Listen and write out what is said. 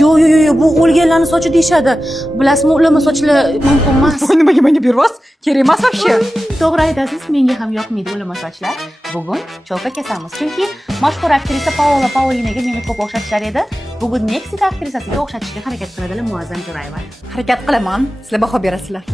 Yo'q, bu o'lganlarning sochi deyishadi. Bilasizmi, ularning sochlari mumkin emas. Bu nimaga menga beryapsiz? Kerak emas вообще. To'g'ri aytasiz, menga ham yoqmaydi o'lama sochlar. Bugun cholka kesamiz, chunki mashhur aktrisa Paola Paolinaga meni ko'p o'xshatishar edi. Bugun Meksika aktrisasiga o'xshatishga harakat qiladilar Muazzam Jo'rayeva. Harakat qilaman. Sizlar baho berasizlar.